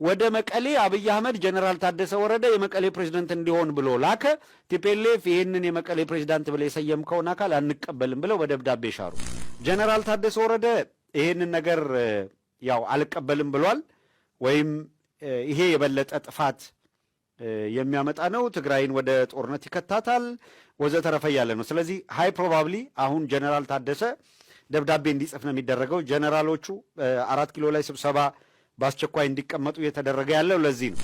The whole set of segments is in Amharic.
ወደ መቀሌ አብይ አህመድ ጀነራል ታደሰ ወረደ የመቀሌ ፕሬዝዳንት እንዲሆን ብሎ ላከ። ቲፒኤልኤፍ ይህንን የመቀሌ ፕሬዝዳንት ብለ የሰየምከውን አካል አንቀበልም ብለው በደብዳቤ ሻሩ። ጀነራል ታደሰ ወረደ ይህንን ነገር ያው አልቀበልም ብሏል። ወይም ይሄ የበለጠ ጥፋት የሚያመጣ ነው፣ ትግራይን ወደ ጦርነት ይከታታል ወዘተረፈ ያለ ነው። ስለዚህ ሃይ ፕሮባብሊ አሁን ጀነራል ታደሰ ደብዳቤ እንዲጽፍ ነው የሚደረገው። ጀነራሎቹ 4 ኪሎ ላይ ስብሰባ በአስቸኳይ እንዲቀመጡ እየተደረገ ያለው ለዚህ ነው።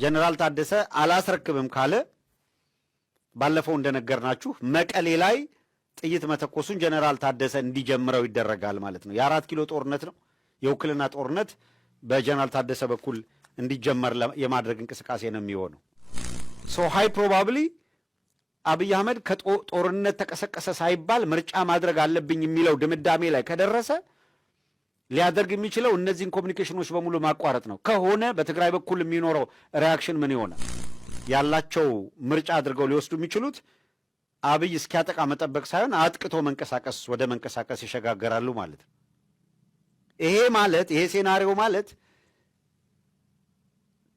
ጀነራል ታደሰ አላስረክብም ካለ ባለፈው እንደነገርናችሁ መቀሌ ላይ ጥይት መተኮሱን ጀነራል ታደሰ እንዲጀምረው ይደረጋል ማለት ነው። የ4 ኪሎ ጦርነት ነው፣ የውክልና ጦርነት በጀነራል ታደሰ በኩል እንዲጀመር የማድረግ እንቅስቃሴ ነው የሚሆነው። ሶ ሃይ ፕሮባብሊ አብይ አህመድ ከጦርነት ተቀሰቀሰ ሳይባል ምርጫ ማድረግ አለብኝ የሚለው ድምዳሜ ላይ ከደረሰ ሊያደርግ የሚችለው እነዚህን ኮሚኒኬሽኖች በሙሉ ማቋረጥ ነው። ከሆነ በትግራይ በኩል የሚኖረው ሪያክሽን ምን ይሆናል? ያላቸው ምርጫ አድርገው ሊወስዱ የሚችሉት አብይ እስኪያጠቃ መጠበቅ ሳይሆን አጥቅቶ መንቀሳቀስ ወደ መንቀሳቀስ ይሸጋገራሉ ማለት ነው። ይሄ ሴናሪዮ ማለት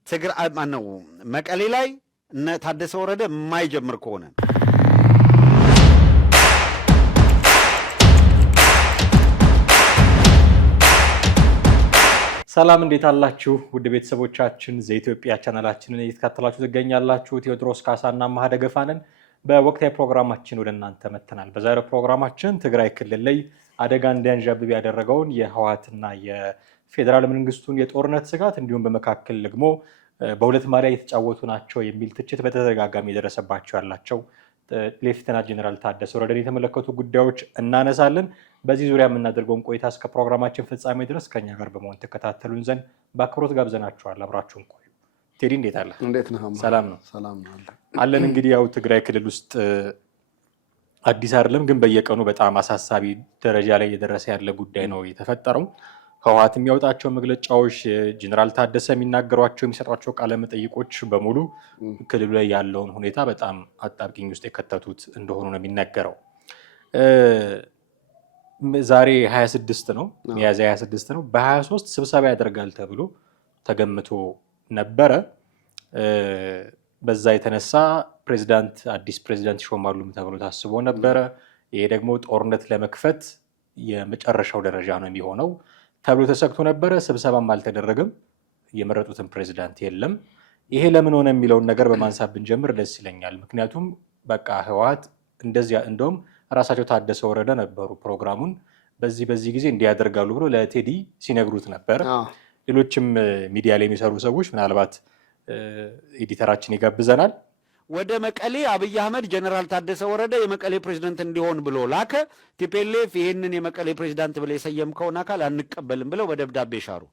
ትግራይ ማነው መቀሌ ላይ እነ ታደሰ ወረደ የማይጀምር ከሆነ ሰላም እንዴት አላችሁ? ውድ ቤተሰቦቻችን ዘኢትዮጵያ ቻናላችንን እየተከታተላችሁ ትገኛላችሁ። ቴዎድሮስ ካሳና ማህደ ገፋንን በወቅታዊ ፕሮግራማችን ወደ እናንተ መተናል። በዛሬው ፕሮግራማችን ትግራይ ክልል ላይ አደጋ እንዲያንዣብብ ያደረገውን የህወሓትና የፌዴራል መንግስቱን የጦርነት ስጋት እንዲሁም በመካከል ደግሞ በሁለት ማሊያ የተጫወቱ ናቸው የሚል ትችት በተደጋጋሚ የደረሰባቸው ያላቸው ሌፍተናንት ጀነራል ታደሰ ወረደን የተመለከቱ ጉዳዮች እናነሳለን። በዚህ ዙሪያ የምናደርገውን ቆይታ እስከ ፕሮግራማችን ፍጻሜ ድረስ ከኛ ጋር በመሆን ተከታተሉን ዘንድ በአክብሮት ጋብዘናችኋል። አብራችሁን ቆዩ። ቴዲ እንዴት አለ? እንዴት ነህ? ሰላም ነው? ሰላም አለን። እንግዲህ ያው ትግራይ ክልል ውስጥ አዲስ አይደለም፣ ግን በየቀኑ በጣም አሳሳቢ ደረጃ ላይ እየደረሰ ያለ ጉዳይ ነው የተፈጠረው። ህወሓት የሚያወጣቸው መግለጫዎች፣ ጀነራል ታደሰ የሚናገሯቸው የሚሰጧቸው ቃለ መጠይቆች በሙሉ ክልሉ ላይ ያለውን ሁኔታ በጣም አጣብቂኝ ውስጥ የከተቱት እንደሆኑ ነው የሚነገረው። ዛሬ 26 ነው፣ ሚያዝያ 26 ነው። በ23 ስብሰባ ያደርጋል ተብሎ ተገምቶ ነበረ። በዛ የተነሳ አዲስ ፕሬዚዳንት ይሾማሉ ተብሎ ታስቦ ነበረ። ይሄ ደግሞ ጦርነት ለመክፈት የመጨረሻው ደረጃ ነው የሚሆነው ተብሎ ተሰግቶ ነበረ። ስብሰባም አልተደረገም፣ የመረጡትን ፕሬዚዳንት የለም። ይሄ ለምን ሆነ የሚለውን ነገር በማንሳት ብንጀምር ደስ ይለኛል። ምክንያቱም በቃ ህወሓት እንደዚያ እንደውም ራሳቸው ታደሰ ወረደ ነበሩ ፕሮግራሙን በዚህ ጊዜ እንዲያደርጋሉ ብሎ ለቴዲ ሲነግሩት ነበር። ሌሎችም ሚዲያ ላይ የሚሰሩ ሰዎች ምናልባት ኤዲተራችን ይጋብዘናል። ወደ መቀሌ አብይ አህመድ ጀነራል ታደሰ ወረደ የመቀሌ ፕሬዝዳንት እንዲሆን ብሎ ላከ። ቲፒኤልኤፍ ይህንን የመቀሌ ፕሬዝዳንት ብለ የሰየምከውን አካል አንቀበልም ብለው በደብዳቤ ሻሩ።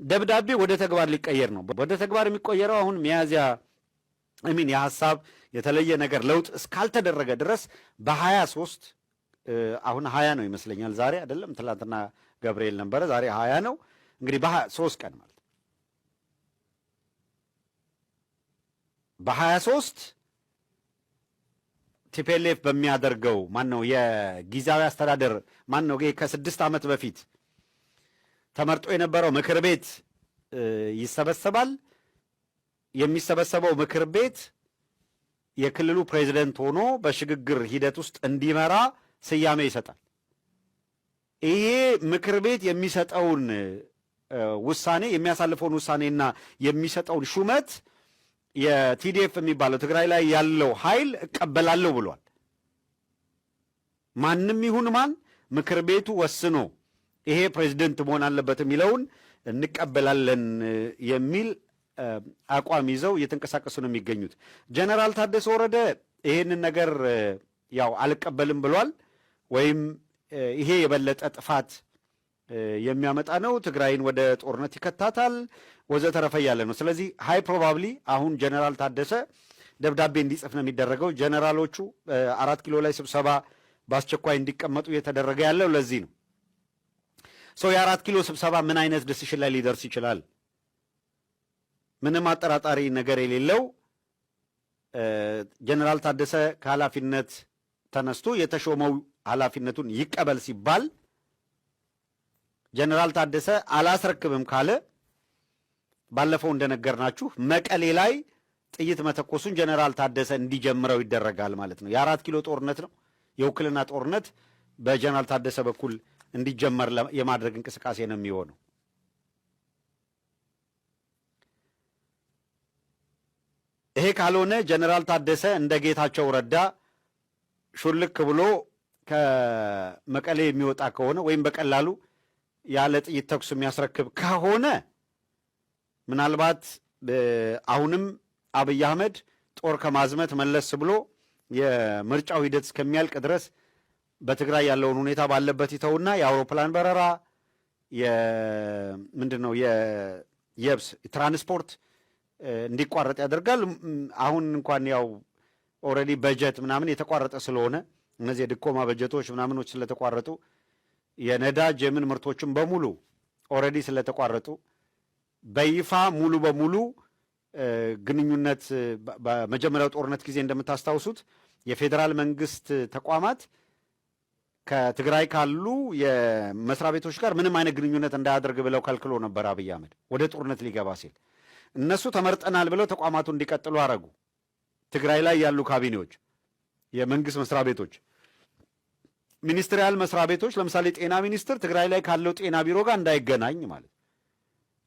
ደብዳቤ ወደ ተግባር ሊቀየር ነው። ወደ ተግባር የሚቆየረው አሁን ሚያዝያ የሀሳብ የተለየ ነገር ለውጥ እስካልተደረገ ድረስ በ23 አሁን 20 ነው ይመስለኛል። ዛሬ አይደለም ትላንትና ገብርኤል ነበረ፣ ዛሬ 20 ነው። እንግዲህ በ23 ቀን ማለት በ23 ቲፒኤልኤፍ በሚያደርገው ማነው የጊዜያዊ አስተዳደር ማነው ከ6 ዓመት በፊት ተመርጦ የነበረው ምክር ቤት ይሰበሰባል። የሚሰበሰበው ምክር ቤት የክልሉ ፕሬዝዳንት ሆኖ በሽግግር ሂደት ውስጥ እንዲመራ ስያሜ ይሰጣል። ይሄ ምክር ቤት የሚሰጠውን ውሳኔ የሚያሳልፈውን ውሳኔና የሚሰጠውን ሹመት የቲዲኤፍ የሚባለው ትግራይ ላይ ያለው ኃይል እቀበላለሁ ብሏል። ማንም ይሁን ማን ምክር ቤቱ ወስኖ ይሄ ፕሬዝደንት መሆን አለበት የሚለውን እንቀበላለን የሚል አቋም ይዘው እየተንቀሳቀሱ ነው የሚገኙት። ጀነራል ታደሰ ወረደ ይሄንን ነገር ያው አልቀበልም ብሏል። ወይም ይሄ የበለጠ ጥፋት የሚያመጣ ነው፣ ትግራይን ወደ ጦርነት ይከታታል ወዘተረፈ ያለ ነው። ስለዚህ ሃይ ፕሮባብሊ አሁን ጀነራል ታደሰ ደብዳቤ እንዲጽፍ ነው የሚደረገው። ጀነራሎቹ 4 ኪሎ ላይ ስብሰባ በአስቸኳይ እንዲቀመጡ እየተደረገ ያለው ለዚህ ነው። የ4 ኪሎ ስብሰባ ምን አይነት ዲሲሽን ላይ ሊደርስ ይችላል? ምንም አጠራጣሪ ነገር የሌለው ጀነራል ታደሰ ከኃላፊነት ተነስቶ የተሾመው ኃላፊነቱን ይቀበል ሲባል ጀነራል ታደሰ አላስረክብም ካለ ባለፈው እንደነገርናችሁ መቀሌ ላይ ጥይት መተኮሱን ጀነራል ታደሰ እንዲጀምረው ይደረጋል ማለት ነው። የ4 ኪሎ ጦርነት ነው፣ የውክልና ጦርነት በጀነራል ታደሰ በኩል እንዲጀመር የማድረግ እንቅስቃሴ ነው የሚሆነው። ይሄ ካልሆነ ጀነራል ታደሰ እንደ ጌታቸው ረዳ ሹልክ ብሎ ከመቀሌ የሚወጣ ከሆነ ወይም በቀላሉ ያለ ጥይት ተኩስ የሚያስረክብ ከሆነ ምናልባት አሁንም አብይ አህመድ ጦር ከማዝመት መለስ ብሎ የምርጫው ሂደት እስከሚያልቅ ድረስ በትግራይ ያለውን ሁኔታ ባለበት ይተውና የአውሮፕላን በረራ ምንድነው የየብስ ትራንስፖርት እንዲቋረጥ ያደርጋል። አሁን እንኳን ያው ኦልሬዲ በጀት ምናምን የተቋረጠ ስለሆነ እነዚህ የድኮማ በጀቶች ምናምኖች ስለተቋረጡ የነዳጅ የምን ምርቶችን በሙሉ ኦልሬዲ ስለተቋረጡ በይፋ ሙሉ በሙሉ ግንኙነት በመጀመሪያው ጦርነት ጊዜ እንደምታስታውሱት የፌዴራል መንግስት ተቋማት ከትግራይ ካሉ የመስሪያ ቤቶች ጋር ምንም አይነት ግንኙነት እንዳያደርግ ብለው ከልክሎ ነበር አብይ አህመድ ወደ ጦርነት ሊገባ ሲል። እነሱ ተመርጠናል ብለው ተቋማቱ እንዲቀጥሉ አረጉ። ትግራይ ላይ ያሉ ካቢኔዎች፣ የመንግስት መስሪያ ቤቶች፣ ሚኒስትሪያል መስሪያ ቤቶች ለምሳሌ ጤና ሚኒስትር ትግራይ ላይ ካለው ጤና ቢሮ ጋር እንዳይገናኝ ማለት፣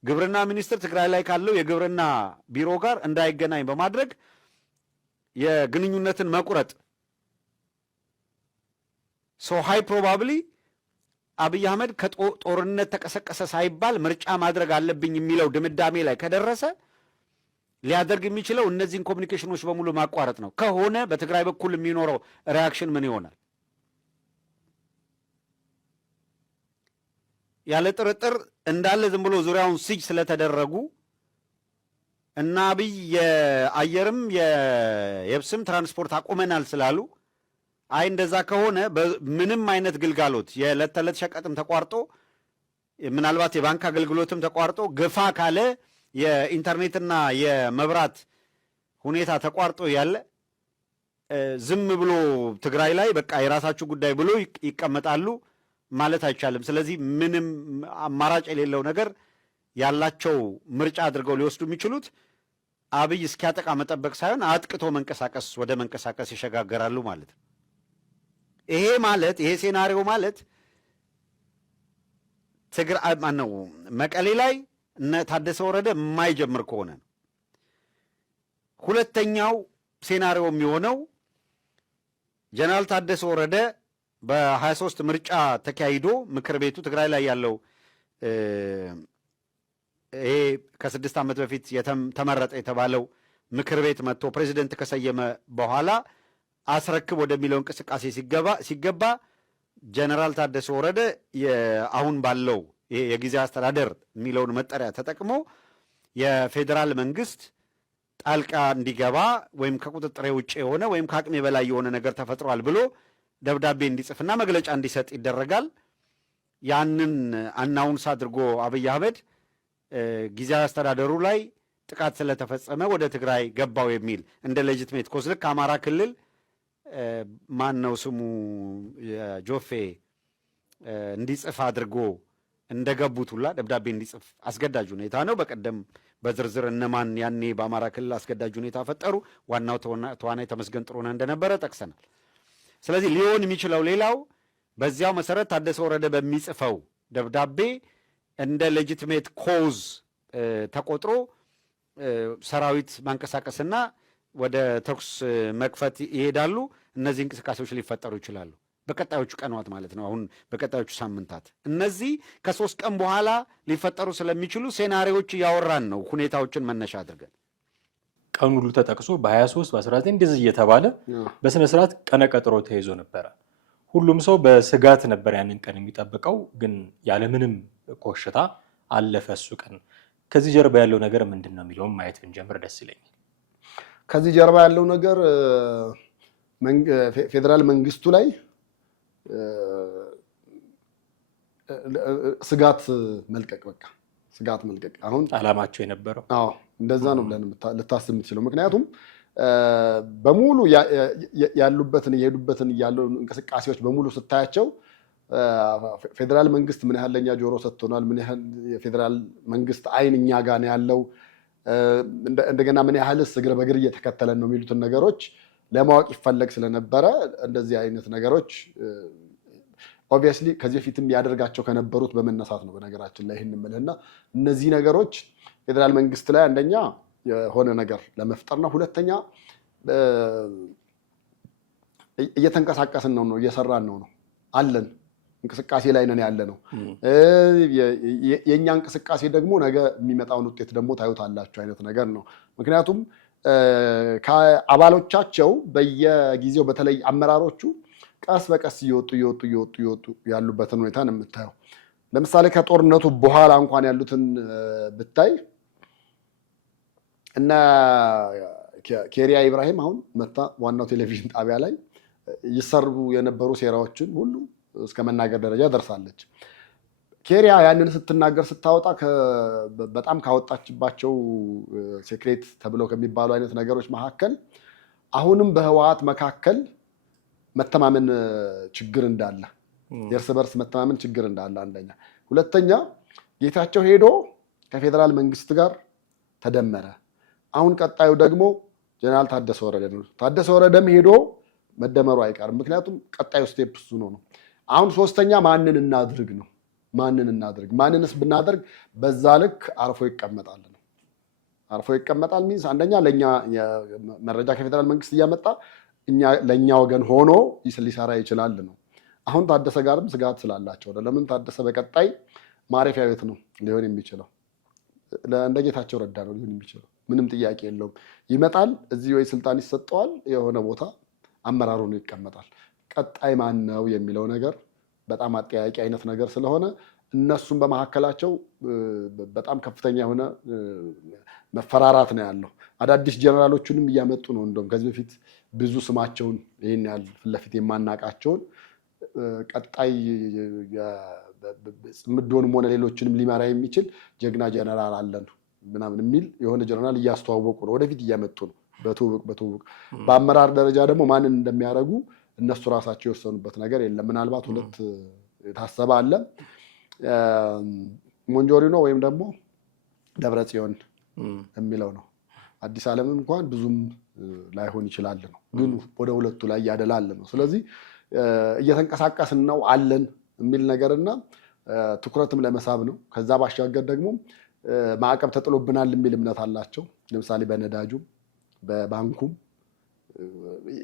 ግብርና ሚኒስትር ትግራይ ላይ ካለው የግብርና ቢሮ ጋር እንዳይገናኝ በማድረግ የግንኙነትን መቁረጥ ሃይ ፕሮባብሊ አብይ አህመድ ከጦርነት ተቀሰቀሰ ሳይባል ምርጫ ማድረግ አለብኝ የሚለው ድምዳሜ ላይ ከደረሰ ሊያደርግ የሚችለው እነዚህን ኮሚኒኬሽኖች በሙሉ ማቋረጥ ነው። ከሆነ በትግራይ በኩል የሚኖረው ሪያክሽን ምን ይሆናል? ያለ ጥርጥር እንዳለ ዝም ብሎ ዙሪያውን ሲጅ ስለተደረጉ እና አብይ የአየርም የየብስም ትራንስፖርት አቁመናል ስላሉ አይ እንደዛ ከሆነ ምንም አይነት ግልጋሎት የዕለት ተዕለት ሸቀጥም ተቋርጦ ምናልባት የባንክ አገልግሎትም ተቋርጦ ገፋ ካለ የኢንተርኔትና የመብራት ሁኔታ ተቋርጦ ያለ ዝም ብሎ ትግራይ ላይ በቃ የራሳችሁ ጉዳይ ብሎ ይቀመጣሉ ማለት አይቻልም። ስለዚህ ምንም አማራጭ የሌለው ነገር ያላቸው ምርጫ አድርገው ሊወስዱ የሚችሉት አብይ እስኪያጠቃ መጠበቅ ሳይሆን አጥቅቶ መንቀሳቀስ ወደ መንቀሳቀስ ይሸጋገራሉ ማለት ነው። ይሄ ማለት ይሄ ሴናሪዮ ማለት ትግራይ ማነው መቀሌ ላይ እነ ታደሰ ወረደ የማይጀምር ከሆነ ነው። ሁለተኛው ሴናሪዮ የሚሆነው ጀነራል ታደሰ ወረደ በ23 ምርጫ ተካሂዶ ምክር ቤቱ ትግራይ ላይ ያለው ይሄ ከ6 ዓመት በፊት ተመረጠ የተባለው ምክር ቤት መጥቶ ፕሬዚደንት ከሰየመ በኋላ አስረክብ ወደሚለው እንቅስቃሴ ሲገባ ጀነራል ታደሰ ወረደ አሁን ባለው ይሄ የጊዜያዊ አስተዳደር የሚለውን መጠሪያ ተጠቅሞ የፌዴራል መንግስት ጣልቃ እንዲገባ ወይም ከቁጥጥሬ ውጭ የሆነ ወይም ከአቅሜ በላይ የሆነ ነገር ተፈጥሯል ብሎ ደብዳቤ እንዲጽፍና መግለጫ እንዲሰጥ ይደረጋል። ያንን አናውንስ አድርጎ አብይ አህመድ ጊዜያዊ አስተዳደሩ ላይ ጥቃት ስለተፈጸመ ወደ ትግራይ ገባው የሚል እንደ ሌጂትሜት ኮዝ ልክ አማራ ክልል ማን ነው ስሙ ጆፌ እንዲጽፍ አድርጎ እንደገቡት ሁላ ደብዳቤ እንዲጽፍ አስገዳጅ ሁኔታ ነው። በቀደም በዝርዝር እነማን ያኔ በአማራ ክልል አስገዳጅ ሁኔታ ፈጠሩ፣ ዋናው ተዋናይ ተመስገን ጥሩነህ እንደነበረ ጠቅሰናል። ስለዚህ ሊሆን የሚችለው ሌላው በዚያው መሰረት ታደሰ ወረደ በሚጽፈው ደብዳቤ እንደ ሌጂትሜት ኮዝ ተቆጥሮ ሰራዊት ማንቀሳቀስና ወደ ተኩስ መክፈት ይሄዳሉ። እነዚህ እንቅስቃሴዎች ሊፈጠሩ ይችላሉ በቀጣዮቹ ቀናት ማለት ነው። አሁን በቀጣዮቹ ሳምንታት እነዚህ ከ3 ቀን በኋላ ሊፈጠሩ ስለሚችሉ ሴናሪዎች እያወራን ነው፣ ሁኔታዎችን መነሻ አድርገን ቀኑ ሁሉ ተጠቅሶ በ23 በ19 እንደዚህ እየተባለ በስነ ስርዓት ቀነ ቀጠሮ ተይዞ ነበረ። ሁሉም ሰው በስጋት ነበር ያንን ቀን የሚጠብቀው፣ ግን ያለምንም ኮሽታ አለፈ እሱ ቀን። ከዚህ ጀርባ ያለው ነገር ምንድን ነው የሚለውን ማየት ብንጀምር ደስ ይለኛል። ከዚህ ጀርባ ያለው ነገር ፌዴራል መንግስቱ ላይ ስጋት መልቀቅ፣ በቃ ስጋት መልቀቅ አሁን አላማቸው የነበረው እንደዛ ነው ብለን ልታስብ የምትችለው። ምክንያቱም በሙሉ ያሉበትን የሄዱበትን ያለው እንቅስቃሴዎች በሙሉ ስታያቸው ፌዴራል መንግስት ምን ያህል ለኛ ጆሮ ሰጥቶናል፣ ምን ያህል የፌዴራል መንግስት አይን እኛ ጋር ነው ያለው፣ እንደገና ምን ያህልስ እግር በእግር እየተከተለን ነው የሚሉትን ነገሮች ለማወቅ ይፈለግ ስለነበረ እንደዚህ አይነት ነገሮች ኦብቪየስሊ ከዚህ በፊትም ያደርጋቸው ከነበሩት በመነሳት ነው። በነገራችን ላይ ይህን የምልህና እነዚህ ነገሮች ፌዴራል መንግስት ላይ አንደኛ የሆነ ነገር ለመፍጠር ነው፣ ሁለተኛ እየተንቀሳቀስን ነው እየሰራን ነው አለን እንቅስቃሴ ላይ ነን ያለ ነው። የኛ እንቅስቃሴ ደግሞ ነገ የሚመጣውን ውጤት ደግሞ ታዩታላችሁ አይነት ነገር ነው። ምክንያቱም ከአባሎቻቸው በየጊዜው በተለይ አመራሮቹ ቀስ በቀስ እየወጡ ያሉበትን ሁኔታ ነው የምታየው። ለምሳሌ ከጦርነቱ በኋላ እንኳን ያሉትን ብታይ እና ኬሪያ ኢብራሂም አሁን መታ ዋናው ቴሌቪዥን ጣቢያ ላይ ይሰሩ የነበሩ ሴራዎችን ሁሉ እስከ መናገር ደረጃ ደርሳለች። ኬሪያ ያንን ስትናገር ስታወጣ በጣም ካወጣችባቸው ሴክሬት ተብለው ከሚባሉ አይነት ነገሮች መካከል አሁንም በህወሓት መካከል መተማመን ችግር እንዳለ፣ የእርስ በርስ መተማመን ችግር እንዳለ አንደኛ፣ ሁለተኛ ጌታቸው ሄዶ ከፌዴራል መንግስት ጋር ተደመረ። አሁን ቀጣዩ ደግሞ ጀነራል ታደሰ ወረደ ነው። ታደሰ ወረደም ሄዶ መደመሩ አይቀርም፣ ምክንያቱም ቀጣዩ ስቴፕ እሱ ነው። አሁን ሶስተኛ ማንን እናድርግ ነው። ማንንስ ብናደርግ በዛ ልክ አርፎ ይቀመጣል ነው። አርፎ ይቀመጣል ሚንስ አንደኛ ለኛ መረጃ ከፌዴራል መንግስት እያመጣ ለኛ ወገን ሆኖ ሊሰራ ይችላል ነው። አሁን ታደሰ ጋርም ስጋት ስላላቸው ነው። ለምን ታደሰ በቀጣይ ማረፊያ ቤት ነው ሊሆን የሚችለው፣ እንደ ጌታቸው ረዳ ነው ሊሆን የሚችለው። ምንም ጥያቄ የለውም። ይመጣል እዚህ ወይ ስልጣን ይሰጠዋል፣ የሆነ ቦታ አመራሩ ነው ይቀመጣል። ቀጣይ ማን ነው የሚለው ነገር በጣም አጠያቂ አይነት ነገር ስለሆነ እነሱም በመካከላቸው በጣም ከፍተኛ የሆነ መፈራራት ነው ያለው። አዳዲስ ጀነራሎቹንም እያመጡ ነው። እንደውም ከዚህ በፊት ብዙ ስማቸውን ይህን ያህል ፊት ለፊት የማናቃቸውን ቀጣይ ጽምዶንም ሆነ ሌሎችንም ሊመራ የሚችል ጀግና ጀነራል አለን ምናምን የሚል የሆነ ጀነራል እያስተዋወቁ ነው፣ ወደፊት እያመጡ ነው በትውውቅ። በአመራር ደረጃ ደግሞ ማንን እንደሚያደርጉ እነሱ ራሳቸው የወሰኑበት ነገር የለም። ምናልባት ሁለት የታሰበ አለ፣ ሞንጆሪኖ ወይም ደግሞ ደብረ ጽዮን የሚለው ነው። አዲስ ዓለም እንኳን ብዙም ላይሆን ይችላል ነው፣ ግን ወደ ሁለቱ ላይ ያደላል ነው። ስለዚህ እየተንቀሳቀስን ነው አለን የሚል ነገርና ትኩረትም ለመሳብ ነው። ከዛ ባሻገር ደግሞ ማዕቀብ ተጥሎብናል የሚል እምነት አላቸው። ለምሳሌ በነዳጁም በባንኩም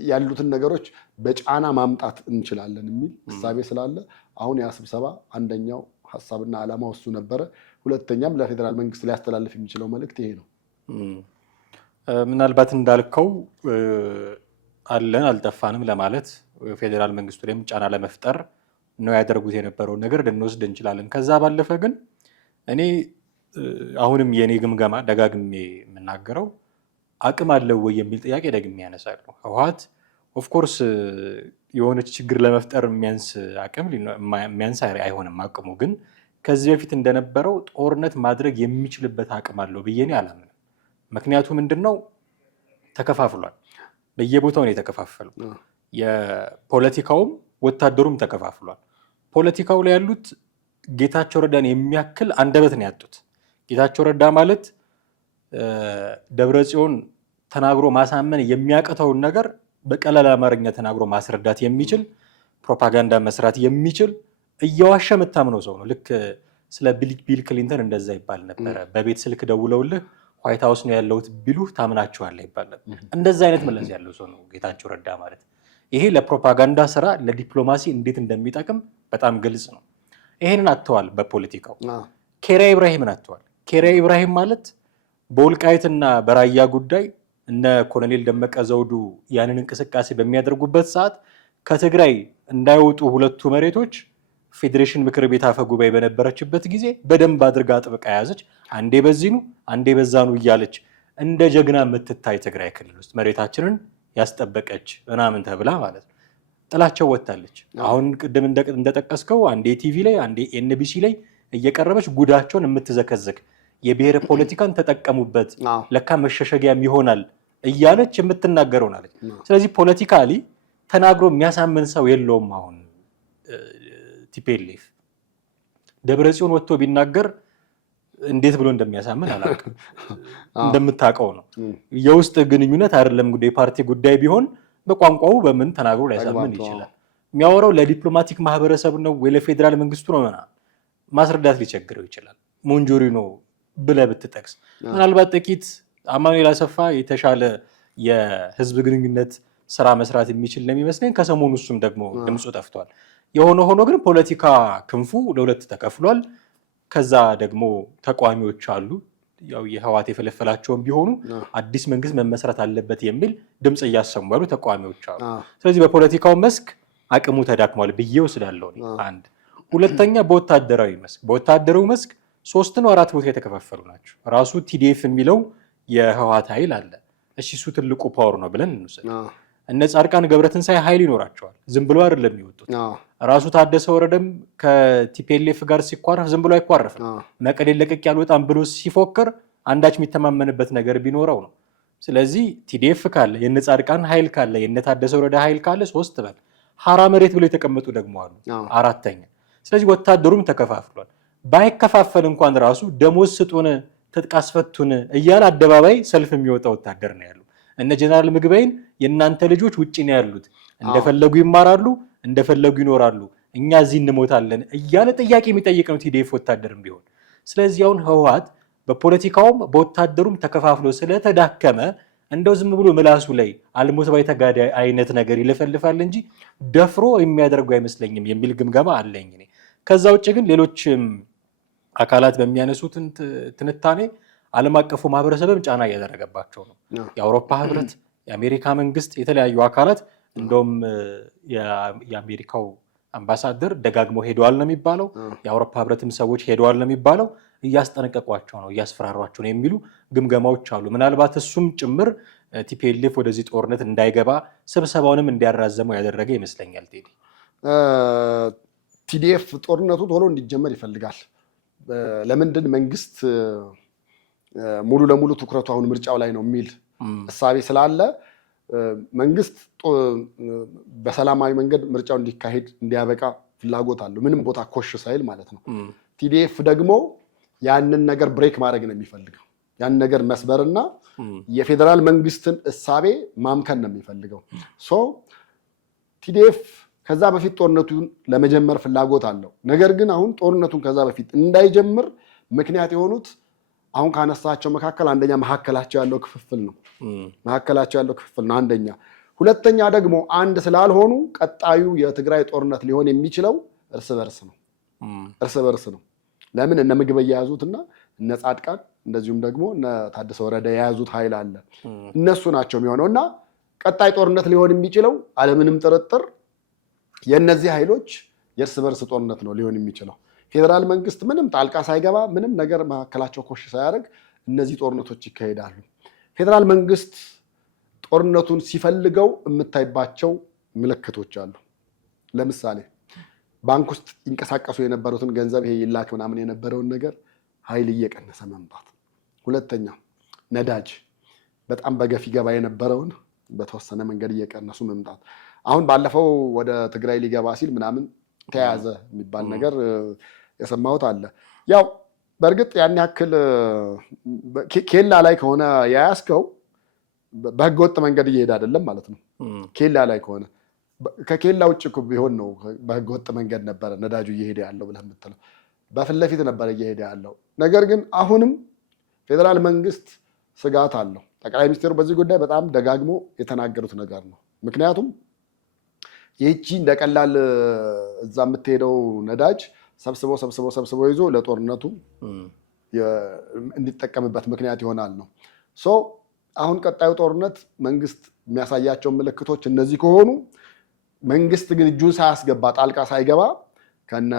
ያሉትን ነገሮች በጫና ማምጣት እንችላለን የሚል እሳቤ ስላለ አሁን ያ ስብሰባ አንደኛው ሀሳብና ዓላማ እሱ ነበረ። ሁለተኛም ለፌዴራል መንግስት ሊያስተላልፍ የሚችለው መልእክት ይሄ ነው። ምናልባት እንዳልከው አለን አልጠፋንም ለማለት ፌዴራል መንግስቱ ላይም ጫና ለመፍጠር ነው ያደርጉት የነበረውን ነገር ልንወስድ እንችላለን። ከዛ ባለፈ ግን እኔ አሁንም የኔ ግምገማ ደጋግሜ የምናገረው አቅም አለው ወይ የሚል ጥያቄ ደግሜ ያነሳለሁ። ህወሓት ኦፍኮርስ የሆነች ችግር ለመፍጠር የሚያንስ አይሆንም አቅሙ። ግን ከዚህ በፊት እንደነበረው ጦርነት ማድረግ የሚችልበት አቅም አለው ብዬ እኔ አላምንም። ምክንያቱ ምንድነው? ተከፋፍሏል። በየቦታው ነው የተከፋፈለው። የፖለቲካውም ወታደሩም ተከፋፍሏል። ፖለቲካው ላይ ያሉት ጌታቸው ረዳን የሚያክል አንደበት ነው ያጡት። ጌታቸው ረዳ ማለት ደብረጽዮን ተናግሮ ማሳመን የሚያቅተውን ነገር በቀላል አማርኛ ተናግሮ ማስረዳት የሚችል ፕሮፓጋንዳ መስራት የሚችል እየዋሸ የምታምነው ሰው ነው። ልክ ስለ ቢል ክሊንተን እንደዛ ይባል ነበረ። በቤት ስልክ ደውለውልህ ዋይት ሀውስ ነው ያለሁት ቢሉህ ታምናቸዋለህ ይባል ነበር። እንደዛ አይነት መለስ ያለው ሰው ነው ጌታቸው ረዳ ማለት። ይሄ ለፕሮፓጋንዳ ስራ ለዲፕሎማሲ እንዴት እንደሚጠቅም በጣም ግልጽ ነው። ይሄንን አጥተዋል በፖለቲካው። ኬሪያ ኢብራሂምን አጥተዋል። ኬሪያ ኢብራሂም ማለት በወልቃይትና በራያ ጉዳይ እነ ኮሎኔል ደመቀ ዘውዱ ያንን እንቅስቃሴ በሚያደርጉበት ሰዓት ከትግራይ እንዳይወጡ ሁለቱ መሬቶች ፌዴሬሽን ምክር ቤት አፈ ጉባኤ በነበረችበት ጊዜ በደንብ አድርጋ ጥብቃ ያዘች። አንዴ በዚኑ አንዴ በዛኑ እያለች እንደ ጀግና የምትታይ ትግራይ ክልል ውስጥ መሬታችንን ያስጠበቀች ምናምን ተብላ ማለት ነው ጥላቸው ወጥታለች። አሁን ቅድም እንደጠቀስከው አንዴ ቲቪ ላይ አንዴ ኤንቢሲ ላይ እየቀረበች ጉዳቸውን የምትዘከዘክ የብሔር ፖለቲካን ተጠቀሙበት ለካ መሸሸጊያም ይሆናል እያለች የምትናገረው ናለች። ስለዚህ ፖለቲካሊ ተናግሮ የሚያሳምን ሰው የለውም። አሁን ቲፒኤልኤፍ ደብረጽዮን ወጥቶ ቢናገር እንዴት ብሎ እንደሚያሳምን አላውቅም። እንደምታውቀው ነው የውስጥ ግንኙነት አይደለም ጉዳይ ፓርቲ ጉዳይ ቢሆን በቋንቋው በምን ተናግሮ ሊያሳምን ይችላል። የሚያወራው ለዲፕሎማቲክ ማህበረሰብ ነው ወይ ለፌዴራል መንግስቱ ነው ማስረዳት ሊቸግረው ይችላል። ሞንጆሪኖ ብለህ ብትጠቅስ ምናልባት ጥቂት አማኑኤል አሰፋ የተሻለ የህዝብ ግንኙነት ስራ መስራት የሚችል ነው የሚመስለኝ። ከሰሞኑ እሱም ደግሞ ድምፁ ጠፍቷል። የሆነ ሆኖ ግን ፖለቲካ ክንፉ ለሁለት ተከፍሏል። ከዛ ደግሞ ተቃዋሚዎች አሉ። ያው የህወሓት የፈለፈላቸውን ቢሆኑ አዲስ መንግስት መመስረት አለበት የሚል ድምፅ እያሰሙ ያሉ ተቃዋሚዎች አሉ። ስለዚህ በፖለቲካው መስክ አቅሙ ተዳክሟል ብዬ ወስዳለሁ። አንድ ሁለተኛ በወታደራዊ መስክ 3 ነው 4 ቦታ የተከፋፈሉ ናቸው። ራሱ ቲዲኤፍ የሚለው የህወሓት ኃይል አለ። እሺ እሱ ትልቁ ፓወር ነው ብለን እንውሰድ። እነ ጻድቃን ገብረትንሳኤ ኃይል ይኖራቸዋል። ዝም ብሎ አይደለም የሚወጡት። ራሱ ታደሰ ወረደም ከቲፒኤልኤፍ ጋር ሲኳረፍ ዝም ብሎ አይኳረፍም። መቀሌ ለቀቅ ያልወጣም ብሎ ሲፎክር አንዳች የሚተማመንበት ነገር ቢኖረው ነው። ስለዚህ ቲዲኤፍ ካለ የነ ጻድቃን ኃይል ካለ የነ ታደሰ ወረደ ኃይል ካለ 3 በል ሀራ መሬት ብሎ የተቀመጡ ደግሞ አሉ 4ኛ። ስለዚህ ወታደሩም ተከፋፍሏል። ባይከፋፈል እንኳን ራሱ ደሞዝ ስጡን ትጥቅ አስፈቱን እያለ አደባባይ ሰልፍ የሚወጣ ወታደር ነው ያለው። እነ ጀነራል ምግበይን የእናንተ ልጆች ውጭ ነው ያሉት፣ እንደፈለጉ ይማራሉ፣ እንደፈለጉ ይኖራሉ፣ እኛ እዚህ እንሞታለን እያለ ጥያቄ የሚጠይቅ ነው ቲዲኤፍ ወታደርም ቢሆን። ስለዚህ አሁን ህወሓት በፖለቲካውም በወታደሩም ተከፋፍሎ ስለተዳከመ እንደው ዝም ብሎ ምላሱ ላይ አልሞት ባይ ተጋዳይ አይነት ነገር ይለፈልፋል እንጂ ደፍሮ የሚያደርገው አይመስለኝም የሚል ግምገማ አለኝ እኔ። ከዛ ውጭ ግን ሌሎች አካላት በሚያነሱት ትንታኔ ዓለም አቀፉ ማህበረሰብም ጫና እያደረገባቸው ነው። የአውሮፓ ህብረት፣ የአሜሪካ መንግስት፣ የተለያዩ አካላት እንደውም የአሜሪካው አምባሳደር ደጋግመው ሄደዋል ነው የሚባለው። የአውሮፓ ህብረትም ሰዎች ሄደዋል ነው የሚባለው። እያስጠነቀቋቸው ነው፣ እያስፈራሯቸው ነው የሚሉ ግምገማዎች አሉ። ምናልባት እሱም ጭምር ቲፒኤልኤፍ ወደዚህ ጦርነት እንዳይገባ ስብሰባውንም እንዲያራዘመው ያደረገ ይመስለኛል። ቲዲኤፍ ጦርነቱ ቶሎ እንዲጀመር ይፈልጋል። ለምንድን መንግስት ሙሉ ለሙሉ ትኩረቱ አሁን ምርጫው ላይ ነው የሚል እሳቤ ስላለ መንግስት በሰላማዊ መንገድ ምርጫው እንዲካሄድ እንዲያበቃ ፍላጎት አለው፣ ምንም ቦታ ኮሽ ሳይል ማለት ነው። ቲዲኤፍ ደግሞ ያንን ነገር ብሬክ ማድረግ ነው የሚፈልገው። ያንን ነገር መስበርና የፌዴራል መንግስትን እሳቤ ማምከን ነው የሚፈልገው። ቲዲኤፍ ከዛ በፊት ጦርነቱን ለመጀመር ፍላጎት አለው። ነገር ግን አሁን ጦርነቱን ከዛ በፊት እንዳይጀምር ምክንያት የሆኑት አሁን ካነሳቸው መካከል አንደኛ መካከላቸው ያለው ክፍፍል ነው። አንደኛ። ሁለተኛ ደግሞ አንድ ስላልሆኑ ቀጣዩ የትግራይ ጦርነት ሊሆን የሚችለው እርስ በርስ ነው። ለምን እነ ምግበይ የያዙትና እነ ጻድቃን እንደዚሁም ደግሞ እነ ታደሰ ወረደ የያዙት ኃይል አለ። እነሱ ናቸው የሚሆነው እና ቀጣይ ጦርነት ሊሆን የሚችለው አለምንም ጥርጥር የእነዚህ ኃይሎች የእርስ በርስ ጦርነት ነው ሊሆን የሚችለው። ፌዴራል መንግስት ምንም ጣልቃ ሳይገባ ምንም ነገር መካከላቸው ኮሽ ሳያደርግ እነዚህ ጦርነቶች ይካሄዳሉ። ፌዴራል መንግስት ጦርነቱን ሲፈልገው የምታይባቸው ምልክቶች አሉ። ለምሳሌ ባንክ ውስጥ ይንቀሳቀሱ የነበሩትን ገንዘብ ይሄ ይላክ ምናምን የነበረውን ነገር ኃይል እየቀነሰ መምጣት። ሁለተኛ ነዳጅ በጣም በገፍ ይገባ የነበረውን በተወሰነ መንገድ እየቀነሱ መምጣት። አሁን ባለፈው ወደ ትግራይ ሊገባ ሲል ምናምን ተያዘ የሚባል ነገር የሰማሁት አለ። ያው በእርግጥ ያን ያክል ኬላ ላይ ከሆነ የያዝከው በህገወጥ መንገድ እየሄደ አይደለም ማለት ነው። ኬላ ላይ ከሆነ ከኬላ ውጭ ቢሆን ነው በህገወጥ መንገድ ነበረ ነዳጁ እየሄደ ያለው ብለህ የምትለው። በፊት ለፊት ነበረ እየሄደ ያለው። ነገር ግን አሁንም ፌዴራል መንግስት ስጋት አለው። ጠቅላይ ሚኒስትሩ በዚህ ጉዳይ በጣም ደጋግሞ የተናገሩት ነገር ነው። ምክንያቱም ይህቺ እንደቀላል እዛ የምትሄደው ነዳጅ ሰብስበው ይዞ ለጦርነቱ እንዲጠቀምበት ምክንያት ይሆናል ነው። አሁን ቀጣዩ ጦርነት መንግስት የሚያሳያቸው ምልክቶች እነዚህ ከሆኑ መንግስት ግን እጁን ሳያስገባ ጣልቃ ሳይገባ ከነ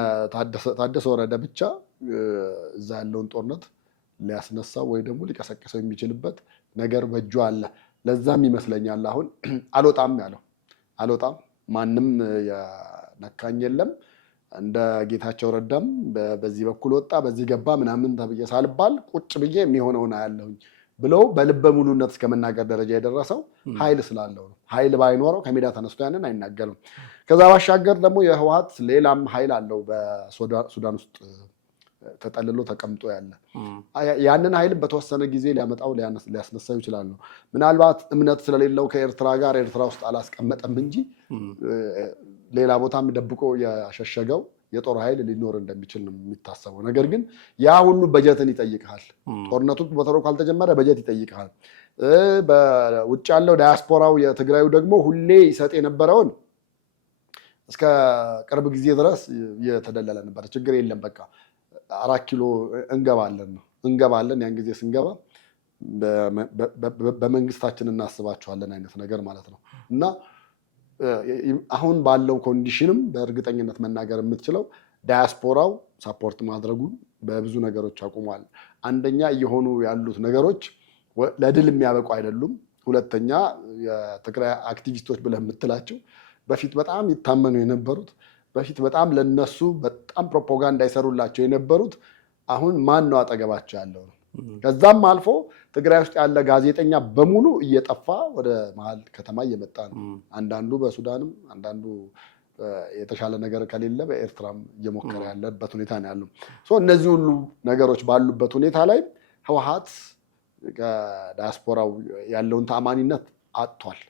ታደሰ ወረደ ብቻ እዛ ያለውን ጦርነት ሊያስነሳው ወይ ደግሞ ሊቀሰቅሰው የሚችልበት ነገር በእጁ አለ። ለዛም ይመስለኛል አሁን አልወጣም ያለው። አልወጣም ማንም የነካኝ የለም እንደ ጌታቸው ረዳም በዚህ በኩል ወጣ በዚህ ገባ ምናምን ተብዬ ሳልባል ቁጭ ብዬ የሚሆነውን አያለሁኝ ብለው በልበ ሙሉነት እስከመናገር ደረጃ የደረሰው ኃይል ስላለው ነው። ኃይል ባይኖረው ከሜዳ ተነስቶ ያንን አይናገርም። ከዛ ባሻገር ደግሞ የህወሓት ሌላም ኃይል አለው በሱዳን ውስጥ ተጠልሎ ተቀምጦ ያለ ያንን ኃይል በተወሰነ ጊዜ ሊያመጣው ሊያስነሳው ይችላል ነው። ምናልባት እምነት ስለሌለው ከኤርትራ ጋር ኤርትራ ውስጥ አላስቀመጠም እንጂ ሌላ ቦታም ደብቆ ያሸሸገው የጦር ኃይል ሊኖር እንደሚችል ነው የሚታሰበው። ነገር ግን ያ ሁሉ በጀትን ይጠይቃል። ጦርነቱ በቶሎ ካልተጀመረ በጀት ይጠይቃል። በውጭ ያለው ዳያስፖራው የትግራዩ ደግሞ ሁሌ ይሰጥ የነበረውን እስከ ቅርብ ጊዜ ድረስ እየተደለለ ነበር። ችግር የለም በቃ 4 ኪሎ እንገባለን ያን ጊዜ ስንገባ በመንግስታችን እናስባቸዋለን አይነት ነገር ማለት ነው። እና አሁን ባለው ኮንዲሽንም በእርግጠኝነት መናገር የምትችለው ዳያስፖራው ሳፖርት ማድረጉን በብዙ ነገሮች አቁሟል። አንደኛ እየሆኑ ያሉት ነገሮች ለድል የሚያበቁ አይደሉም። ሁለተኛ የትግራይ አክቲቪስቶች ብለህ የምትላቸው በፊት በጣም ይታመኑ የነበሩት በፊት በጣም ለነሱ በጣም ፕሮፓጋንዳ ይሰሩላቸው የነበሩት አሁን ማን ነው አጠገባቸው ያለው ነው። ከዛም አልፎ ትግራይ ውስጥ ያለ ጋዜጠኛ በሙሉ እየጠፋ ወደ መሀል ከተማ እየመጣ ነው። አንዳንዱ በሱዳንም አንዳንዱ የተሻለ ነገር ከሌለ በኤርትራም እየሞከረ ያለበት ሁኔታ ነው ያለው። እነዚህ ሁሉ ነገሮች ባሉበት ሁኔታ ላይ ህወሓት ከዳያስፖራው ያለውን ተአማኒነት አጥቷል።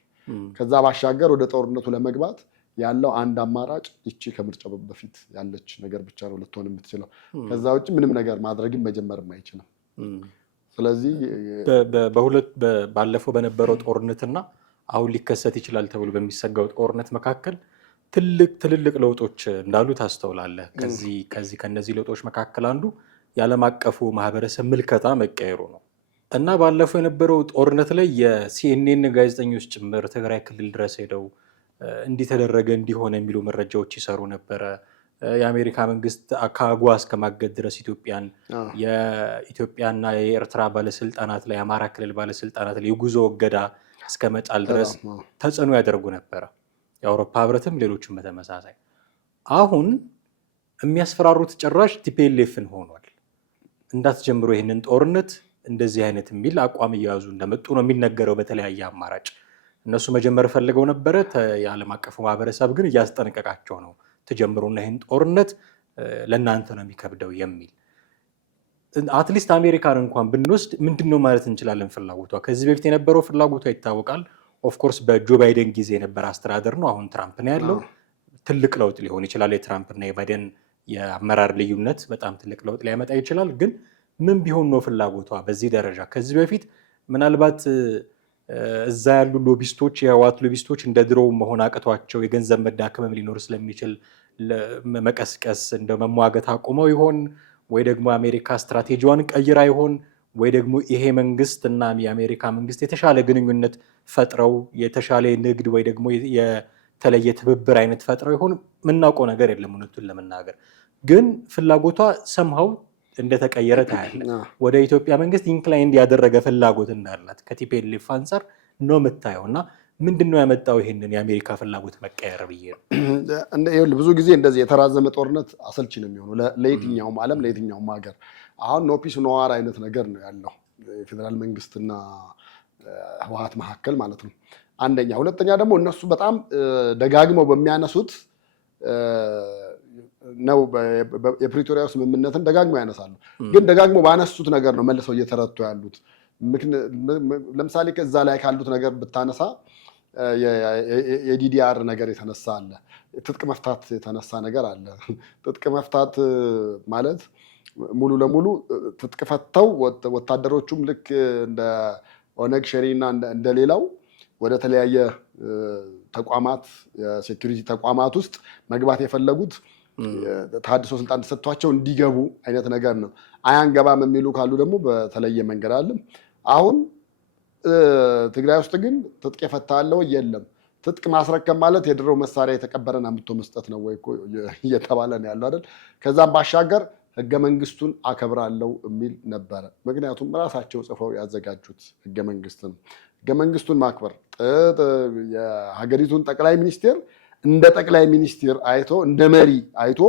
ከዛ ባሻገር ወደ ጦርነቱ ለመግባት ያለው አንድ አማራጭ እቺ ከምርጫ በፊት ያለች ነገር ብቻ ነው ልትሆን የምትችለው። ከዛ ውጭ ምንም ነገር ማድረግም መጀመርም አይችልም። ስለዚህ ባለፈው በነበረው ጦርነትና አሁን ሊከሰት ይችላል ተብሎ በሚሰጋው ጦርነት መካከል ትልልቅ ለውጦች እንዳሉ ታስተውላለህ። ከነዚህ ለውጦች መካከል አንዱ የዓለም አቀፉ ማህበረሰብ ምልከታ መቀየሩ ነው እና ባለፈው የነበረው ጦርነት ላይ የሲኤንኤን ጋዜጠኞች ጭምር ትግራይ ክልል ድረስ ሄደው እንዲተደረገ እንዲሆነ የሚሉ መረጃዎች ይሰሩ ነበረ። የአሜሪካ መንግስት ከአጎዋ እስከማገድ ድረስ የኢትዮጵያና የኤርትራ ባለስልጣናት ላይ የአማራ ክልል ባለስልጣናት ላይ የጉዞ እገዳ እስከ መጣል ድረስ ተጽዕኖ ያደርጉ ነበረ። የአውሮፓ ህብረትም ሌሎችም በተመሳሳይ። አሁን የሚያስፈራሩት ጭራሽ ቲፒኤልኤፍን ሆኗል። እንዳትጀምሩ ይህንን ጦርነት እንደዚህ አይነት የሚል አቋም እየያዙ እንደመጡ ነው የሚነገረው በተለያየ አማራጭ። እነሱ መጀመር ፈልገው ነበረ። የዓለም አቀፉ ማህበረሰብ ግን እያስጠነቀቃቸው ነው፣ ተጀምሩና ይህን ጦርነት ለእናንተ ነው የሚከብደው የሚል። አትሊስት አሜሪካን እንኳን ብንወስድ ምንድነው ማለት እንችላለን ፍላጎቷ? ከዚህ በፊት የነበረው ፍላጎቷ ይታወቃል። ኦፍኮርስ በጆ ባይደን ጊዜ የነበረ አስተዳደር ነው። አሁን ትራምፕ ነው ያለው። ትልቅ ለውጥ ሊሆን ይችላል። የትራምፕና የባይደን የአመራር ልዩነት በጣም ትልቅ ለውጥ ሊያመጣ ይችላል። ግን ምን ቢሆን ነው ፍላጎቷ በዚህ ደረጃ? ከዚህ በፊት ምናልባት እዛ ያሉ ሎቢስቶች የህወሓት ሎቢስቶች እንደ ድሮው መሆን አቅቷቸው የገንዘብ መዳከመም ሊኖር ስለሚችል መቀስቀስ እንደ መሟገት አቁመው ይሆን? ወይ ደግሞ አሜሪካ ስትራቴጂዋን ቀይራ ይሆን? ወይ ደግሞ ይሄ መንግስት እና የአሜሪካ መንግስት የተሻለ ግንኙነት ፈጥረው የተሻለ ንግድ ወይ ደግሞ የተለየ ትብብር አይነት ፈጥረው ይሆን? የምናውቀው ነገር የለም። እውነቱን ለመናገር ግን ፍላጎቷ ሰምሃው እንደተቀየረ ታያለ። ወደ ኢትዮጵያ መንግስት ኢንክላይንድ ያደረገ ፍላጎት እንዳላት ከቲፒኤልኤፍ አንጻር ነው የምታየው። እና ምንድነው ያመጣው ይሄንን የአሜሪካ ፍላጎት መቀየር ብዬ ነው። ብዙ ጊዜ እንደዚህ የተራዘመ ጦርነት አሰልቺ ነው የሚሆነው ለየትኛውም ዓለም ለየትኛውም ሀገር። አሁን ኖ ፒስ ኖ ዋር አይነት ነገር ነው ያለው የፌዴራል መንግስትና ህወሓት መካከል ማለት ነው። አንደኛ። ሁለተኛ ደግሞ እነሱ በጣም ደጋግመው በሚያነሱት ነው የፕሪቶሪያው ስምምነትን ደጋግመው ያነሳሉ። ግን ደጋግመው ባነሱት ነገር ነው መልሰው እየተረቱ ያሉት። ለምሳሌ ከዛ ላይ ካሉት ነገር ብታነሳ የዲዲአር ነገር የተነሳ አለ። ትጥቅ መፍታት የተነሳ ነገር አለ። ትጥቅ መፍታት ማለት ሙሉ ለሙሉ ትጥቅ ፈተው ወታደሮቹም ልክ እንደ ኦነግ ሸኔና እንደሌላው ወደ ተለያየ ተቋማት የሴኩሪቲ ተቋማት ውስጥ መግባት የፈለጉት ተሐድሶ ስልጣን ተሰጥቷቸው እንዲገቡ አይነት ነገር ነው። አያንገባም የሚሉ ካሉ ደግሞ በተለየ መንገድ አለ። አሁን ትግራይ ውስጥ ግን ትጥቅ የፈታ አለው የለም። ትጥቅ ማስረከብ ማለት የድሮ መሳሪያ የተቀበረን አምጥቶ መስጠት ነው ወይ እየተባለ ነው ያለው አይደል? ከዛም ባሻገር ህገ መንግስቱን አከብራለሁ የሚል ነበረ። ምክንያቱም ራሳቸው ጽፈው ያዘጋጁት ህገ መንግስት ነው። ህገ መንግስቱን ማክበር የሀገሪቱን ጠቅላይ ሚኒስቴር እንደ ጠቅላይ ሚኒስትር አይቶ እንደ መሪ አይቶ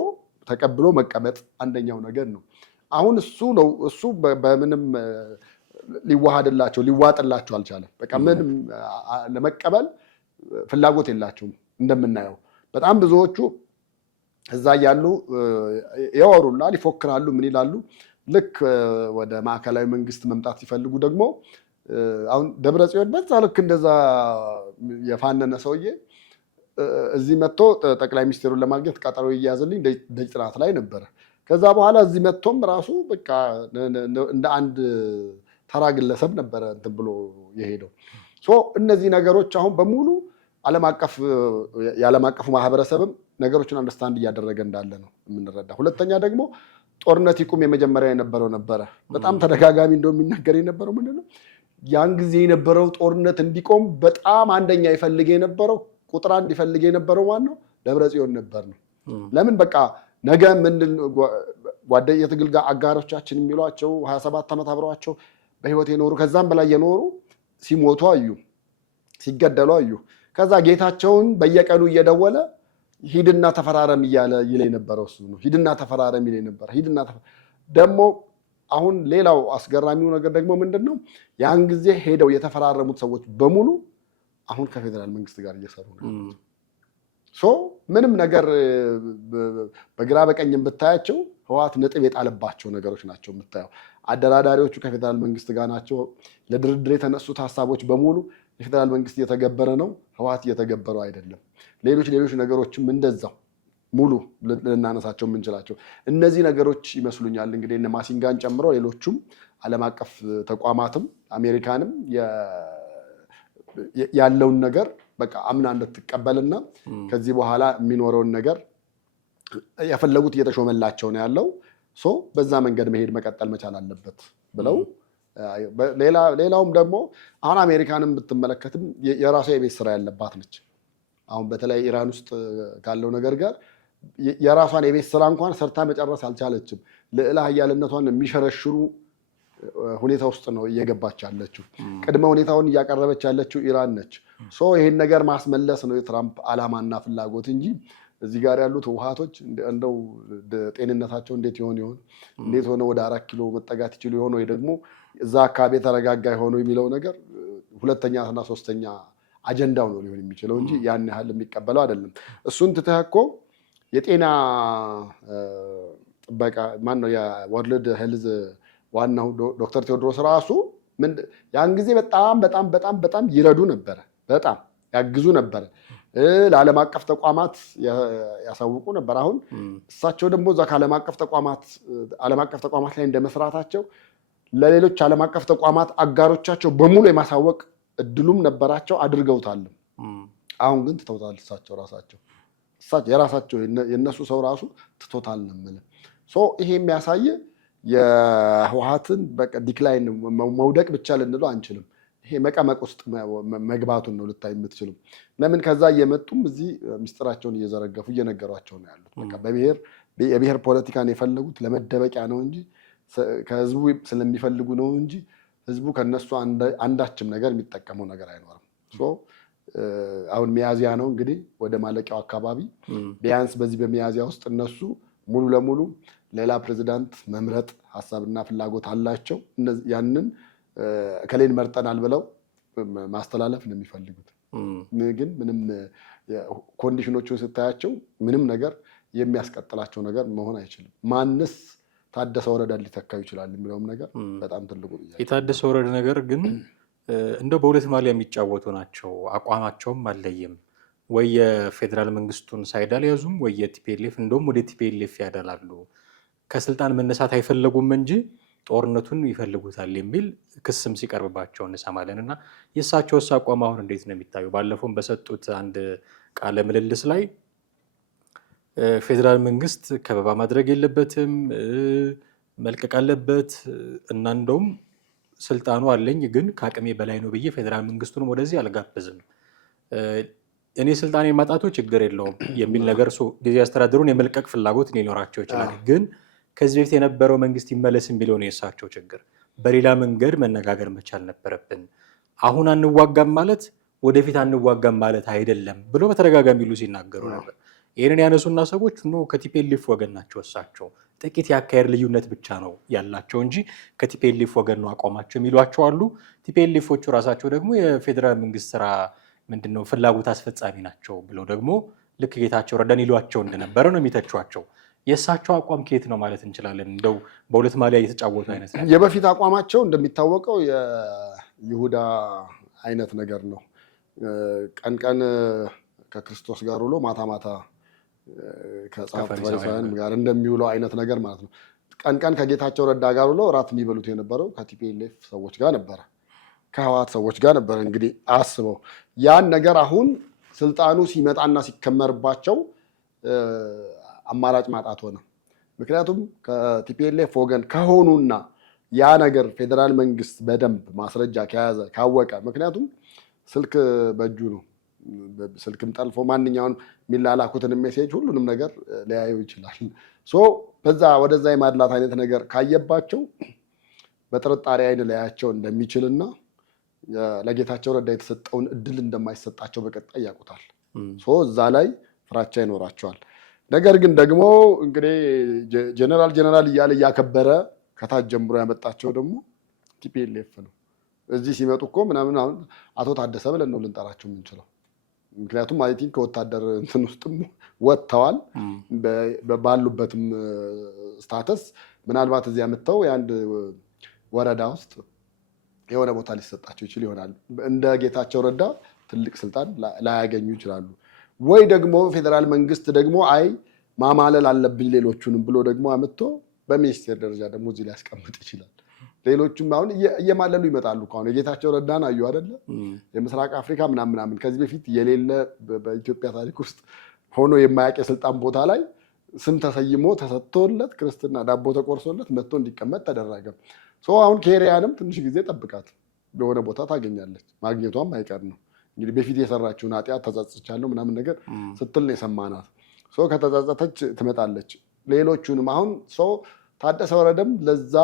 ተቀብሎ መቀመጥ አንደኛው ነገር ነው። አሁን እሱ በምንም ሊዋሃድላቸው ሊዋጥላቸው አልቻለም። በቃ ምንም ለመቀበል ፍላጎት የላቸውም። እንደምናየው በጣም ብዙዎቹ እዛ ያሉ ያወሩላል፣ ይፎክራሉ፣ ምን ይላሉ። ልክ ወደ ማዕከላዊ መንግስት መምጣት ሲፈልጉ ደግሞ አሁን ደብረጽዮን በዛ ልክ እንደዛ የፋነነ ሰውዬ እዚህ መጥቶ ጠቅላይ ሚኒስትሩን ለማግኘት ቀጠሮ ይያዝልኝ ደጅ ጥናት ላይ ነበረ። ከዛ በኋላ እዚህ መጥቶም ራሱ በቃ እንደ አንድ ተራ ግለሰብ ነበረ እንትን ብሎ የሄደው። እነዚህ ነገሮች አሁን በሙሉ የዓለም አቀፉ ማህበረሰብም ነገሮችን አንደርስታንድ እያደረገ እንዳለ ነው የምንረዳ። ሁለተኛ ደግሞ ጦርነት ይቁም የመጀመሪያ የነበረው ነበረ። በጣም ተደጋጋሚ እንደሚነገር የነበረው ምንድነው ያን ጊዜ የነበረው ጦርነት እንዲቆም በጣም አንደኛ ይፈልግ የነበረው ቁጥር አንድ ይፈልግ የነበረው ዋናው ደብረጽዮን ነበር ነው። ለምን በቃ ነገ ምንድን ጓደኛ የትግል አጋሮቻችን የሚሏቸው 27 ዓመት አብረዋቸው በህይወት የኖሩ ከዛም በላይ የኖሩ ሲሞቱ አዩ፣ ሲገደሉ አዩ። ከዛ ጌታቸውን በየቀኑ እየደወለ ሂድና ተፈራረም እያለ ይለኝ ነበረው እሱ ነው። ሂድና ተፈራረም ይለኝ ነበር። ሂድና ደግሞ አሁን ሌላው አስገራሚው ነገር ደግሞ ምንድነው ያን ጊዜ ሄደው የተፈራረሙት ሰዎች በሙሉ አሁን ከፌደራል መንግስት ጋር እየሰሩ ነው። ምንም ነገር በግራ በቀኝም ብታያቸው ህወሓት ነጥብ የጣለባቸው ነገሮች ናቸው የምታየው። አደራዳሪዎቹ ከፌደራል መንግስት ጋር ናቸው። ለድርድር የተነሱት ሀሳቦች በሙሉ የፌደራል መንግስት እየተገበረ ነው፣ ህወሓት እየተገበረው አይደለም። ሌሎች ነገሮችም እንደዛው ሙሉ ልናነሳቸው የምንችላቸው እነዚህ ነገሮች ይመስሉኛል። እንግዲህ እነ ማሲንጋን ጨምሮ ሌሎቹም ዓለም አቀፍ ተቋማትም አሜሪካንም ያለውን ነገር በቃ አምና እንድትቀበልና ከዚህ በኋላ የሚኖረውን ነገር የፈለጉት እየተሾመላቸው ነው ያለው። በዛ መንገድ መሄድ መቀጠል መቻል አለበት ብለው ሌላውም ደግሞ አሁን አሜሪካንም ብትመለከትም የራሷ የቤት ስራ ያለባት ነች። አሁን በተለይ ኢራን ውስጥ ካለው ነገር ጋር የራሷን የቤት ስራ እንኳን ሰርታ መጨረስ አልቻለችም። ልዕለ ኃያልነቷን የሚሸረሽሩ ሁኔታ ውስጥ ነው እየገባች ያለችው። ቅድመ ሁኔታውን እያቀረበች ያለችው ኢራን ነች። ይሄን ነገር ማስመለስ ነው የትራምፕ ዓላማና ፍላጎት እንጂ እዚህ ጋር ያሉት ህወሓቶች እንደው ጤንነታቸው እንዴት ይሆን እንዴት ሆነ ወደ 4 ኪሎ መጠጋት ይችሉ ይሆን ወይ ደግሞ እዛ አካባቢ ተረጋጋ ይሆን የሚለው ነገር ሁለተኛና ሶስተኛ አጀንዳው ነው ሊሆን የሚችለው እንጂ ያን ያህል የሚቀበለው አይደለም። እሱን ትተህ እኮ የጤና ጥበቃ ማነው የወርልድ ሄልዝ ዋናው ዶክተር ቴዎድሮስ ራሱ ያን ጊዜ በጣም ይረዱ ነበረ፣ በጣም ያግዙ ነበረ፣ ለዓለም አቀፍ ተቋማት ያሳውቁ ነበር። አሁን እሳቸው ደግሞ እዛ ከዓለም አቀፍ ተቋማት ላይ እንደመስራታቸው ለሌሎች ዓለም አቀፍ ተቋማት አጋሮቻቸው በሙሉ የማሳወቅ እድሉም ነበራቸው፣ አድርገውታል። አሁን ግን ትተውታል። እሳቸው የራሳቸው የነሱ ሰው ራሱ ትቶታል ነው የምልህ። ይሄ የሚያሳይ የህወሓትን በቃ ዲክላይን መውደቅ ብቻ ልንለው አንችልም። ይሄ መቀመቅ ውስጥ መግባቱን ነው ልታይ የምትችሉ። ለምን ከዛ እየመጡም እዚህ ምስጢራቸውን እየዘረገፉ እየነገሯቸው ነው ያሉት። በቃ የብሔር ፖለቲካን የፈለጉት ለመደበቂያ ነው እንጂ ከህዝቡ ስለሚፈልጉ ነው እንጂ ህዝቡ ከነሱ አንዳችም ነገር የሚጠቀመው ነገር አይኖርም። አሁን ሚያዚያ ነው እንግዲህ ወደ ማለቂያው አካባቢ። ቢያንስ በዚህ በሚያዚያ ውስጥ እነሱ ሙሉ ለሙሉ ሌላ ፕሬዝዳንት መምረጥ ሀሳብና ፍላጎት አላቸው። ያንን ከሌን መርጠናል ብለው ማስተላለፍ ነው የሚፈልጉት። ግን ምንም ኮንዲሽኖቹን ስታያቸው ምንም ነገር የሚያስቀጥላቸው ነገር መሆን አይችልም። ማንስ ታደሰ ወረዳን ሊተካው ይችላል የሚለውም ነገር በጣም ትልቁ ነው። የታደሰ ወረደ ነገር ግን እንደው በሁለት ማሊያ የሚጫወቱ ናቸው። አቋማቸውም አለየም። ወይ የፌዴራል መንግስቱን ሳይድ አልያዙም፣ ወይ የቲፒኤልኤፍ እንደውም ወደ ቲፒኤልኤፍ ያደላሉ። ከስልጣን መነሳት አይፈለጉም እንጂ ጦርነቱን ይፈልጉታል የሚል ክስም ሲቀርብባቸው እንሰማለን። እና የእሳቸውስ አቋም አሁን እንዴት ነው የሚታየው? ባለፈውም በሰጡት አንድ ቃለ ምልልስ ላይ ፌዴራል መንግስት ከበባ ማድረግ የለበትም መልቀቅ አለበት እና እንደውም ስልጣኑ አለኝ ግን ከአቅሜ በላይ ነው ብዬ ፌዴራል መንግስቱንም ወደዚህ አልጋብዝም፣ እኔ ስልጣን የማጣቱ ችግር የለውም የሚል ነገር ጊዜ አስተዳደሩን የመልቀቅ ፍላጎት ሊኖራቸው ይችላል። ግን ከዚህ በፊት የነበረው መንግስት ይመለስ የሚለው ነው የእሳቸው ችግር። በሌላ መንገድ መነጋገር መቻል ነበረብን። አሁን አንዋጋም ማለት ወደፊት አንዋጋም ማለት አይደለም ብሎ በተደጋጋሚ ሲናገሩ ነበር። ይህንን ያነሱና ሰዎች ከቲፒኤልኤፍ ወገን ናቸው እሳቸው ጥቂት ያካሄድ ልዩነት ብቻ ነው ያላቸው እንጂ ከቲፒኤልኤፍ ወገን ነው አቋማቸው የሚሏቸው አሉ። ቲፒኤልኤፎቹ ራሳቸው ደግሞ የፌዴራል መንግስት ስራ ምንድነው ፍላጎት አስፈጻሚ ናቸው ብለው ደግሞ ልክ ጌታቸው ረዳን ይሏቸው እንደነበረ ነው የሚተቿቸው። የእሳቸው አቋም ከየት ነው ማለት እንችላለን? እንደው በሁለት ማሊያ እየተጫወቱ አይነት ነው። የበፊት አቋማቸው እንደሚታወቀው የይሁዳ አይነት ነገር ነው። ቀን ቀን ከክርስቶስ ጋር ውሎ ማታ ማታ ከጸሐፍት ፈሪሳውያን ጋር እንደሚውለው አይነት ነገር ማለት ነው። ቀን ቀን ከጌታቸው ረዳ ጋር ውሎ እራት የሚበሉት የነበረው ከቲፒኤልኤፍ ሰዎች ጋር ነበረ፣ ከህወሓት ሰዎች ጋር ነበረ። እንግዲህ አስበው ያን ነገር አሁን ስልጣኑ ሲመጣና ሲከመርባቸው አማራጭ ማጣት ሆነ። ምክንያቱም ከቲፒኤልኤፍ ወገን ከሆኑና ያ ነገር ፌዴራል መንግስት በደንብ ማስረጃ ከያዘ ካወቀ፣ ምክንያቱም ስልክ በእጁ ነው። ስልክም ጠልፎ ማንኛውን የሚላላኩትን ሜሴጅ ሁሉንም ነገር ሊያየው ይችላል። በዛ ወደዛ የማድላት አይነት ነገር ካየባቸው በጥርጣሬ አይን ሊያያቸው እንደሚችልና ለጌታቸው ረዳ የተሰጠውን እድል እንደማይሰጣቸው በቀጣይ ያውቁታል። እዛ ላይ ፍራቻ ይኖራቸዋል። ነገር ግን ደግሞ እንግዲህ ጀነራል እያለ እያከበረ ከታች ጀምሮ ያመጣቸው ደግሞ ቲፒኤልኤፍ ነው። እዚህ ሲመጡ እኮ ምናምን አሁን አቶ ታደሰ ብለን ነው ልንጠራቸው የምንችለው። ምክንያቱም አይ ቲንክ ከወታደር እንትን ውስጥም ወጥተዋል። ባሉበትም ስታተስ ምናልባት እዚህ ያመጣው የአንድ ወረዳ ውስጥ የሆነ ቦታ ሊሰጣቸው ይችል ይሆናል። እንደ ጌታቸው ረዳ ትልቅ ስልጣን ላያገኙ ይችላሉ። ወይ ደግሞ ፌዴራል መንግስት ደግሞ አይ ማማለል አለብኝ ሌሎቹንም ብሎ ደግሞ አመጥቶ በሚኒስቴር ደረጃ ደግሞ እዚህ ሊያስቀምጥ ይችላል። ሌሎቹም አሁን እየማለሉ ይመጣሉ። አሁን የጌታቸው ረዳን አዩ አይደለ? የምስራቅ አፍሪካ ምናምን ከዚህ በፊት የሌለ በኢትዮጵያ ታሪክ ውስጥ ሆኖ የማያውቅ የስልጣን ቦታ ላይ ስም ተሰይሞ ተሰጥቶለት ክርስትና ዳቦ ተቆርሶለት መጥቶ እንዲቀመጥ ተደረገ። አሁን ኬሪያንም ትንሽ ጊዜ ጠብቃት፣ የሆነ ቦታ ታገኛለች። ማግኘቷም አይቀር ነው። እንግዲህ በፊት የሰራችውን ኃጢአት ተጸጽቻለሁ ምናምን ነገር ስትል ነው የሰማናት። ከተጸጸተች ትመጣለች። ሌሎቹንም አሁን ታደሰ ወረደም ለዛ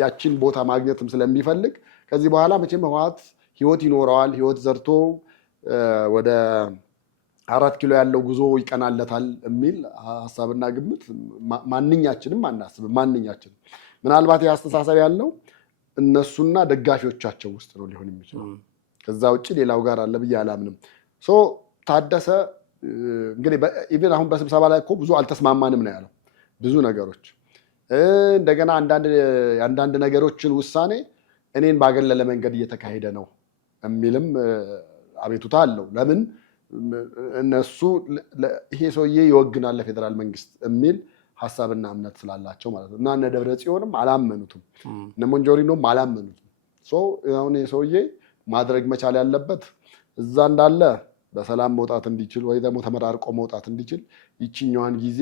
ያችን ቦታ ማግኘትም ስለሚፈልግ ከዚህ በኋላ መቼም ህወሓት ህይወት ይኖረዋል፣ ህይወት ዘርቶ ወደ 4 ኪሎ ያለው ጉዞ ይቀናለታል የሚል ሀሳብና ግምት ማንኛችንም አናስብም። ማንኛችንም ምናልባት የአስተሳሰብ ያለው እነሱና ደጋፊዎቻቸው ውስጥ ነው ሊሆን የሚችለው። ከዛ ውጭ ሌላው ጋር አለ ብዬ አላምንም። ታደሰ እንግዲህ ኢቭን አሁን በስብሰባ ላይ እኮ ብዙ አልተስማማንም ነው ያለው። ብዙ ነገሮች እንደገና አንዳንድ ነገሮችን ውሳኔ እኔን ባገለለ መንገድ እየተካሄደ ነው የሚልም አቤቱታ አለው። ለምን እነሱ ይሄ ሰውዬ ይወግናል ለፌዴራል መንግስት የሚል ሀሳብና እምነት ስላላቸው ማለት ነው። እና እነ ደብረ ጽዮንም አላመኑትም፣ እነ ሞንጆሪኖም አላመኑትም። አሁን ይሄ ሰውዬ ማድረግ መቻል ያለበት እዛ እንዳለ በሰላም መውጣት እንዲችል ወይ ደግሞ ተመራርቆ መውጣት እንዲችል ይችኛዋን ጊዜ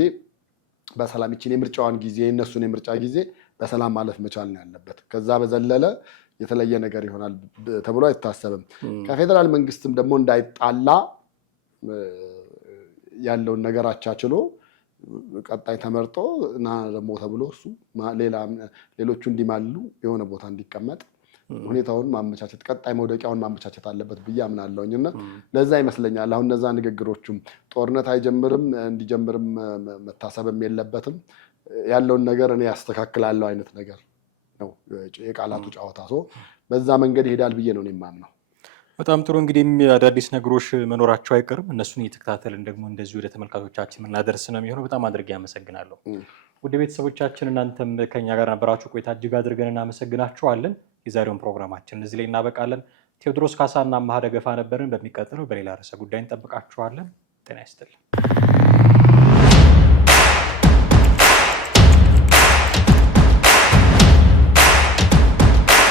በሰላም ይችን የምርጫዋን ጊዜ የእነሱን የምርጫ ጊዜ በሰላም ማለፍ መቻል ነው ያለበት። ከዛ በዘለለ የተለየ ነገር ይሆናል ተብሎ አይታሰብም። ከፌዴራል መንግስትም ደግሞ እንዳይጣላ ያለውን ነገር አቻችሎ ቀጣይ ተመርጦ እና ደግሞ ተብሎ እሱ ሌሎቹ እንዲማሉ የሆነ ቦታ እንዲቀመጥ ሁኔታውን ማመቻቸት፣ ቀጣይ መውደቂያውን ማመቻቸት አለበት ብዬ አምናለሁኝ። እና ለዛ ይመስለኛል አሁን እነዛ ንግግሮቹም ጦርነት አይጀምርም እንዲጀምርም መታሰብም የለበትም ያለውን ነገር እኔ ያስተካክላለሁ አይነት ነገር ነው የቃላቱ ጨዋታ። በዛ መንገድ ይሄዳል ብዬ ነው የማምነው። በጣም ጥሩ። እንግዲህ አዳዲስ ነገሮች መኖራቸው አይቀርም። እነሱን እየተከታተልን ደግሞ እንደዚሁ ወደ ተመልካቾቻችን የምናደርስ ነው የሚሆነው። በጣም አድርጌ አመሰግናለሁ። ውድ ቤተሰቦቻችን እናንተም ከኛ ጋር ነበራችሁ ቆይታ እጅግ አድርገን እናመሰግናችኋለን። የዛሬውን ፕሮግራማችን እዚህ ላይ እናበቃለን። ቴዎድሮስ ካሳና አማሃ ደገፋ ነበርን። በሚቀጥለው በሌላ ርዕሰ ጉዳይ እንጠብቃችኋለን። ጤና ይስጥልን።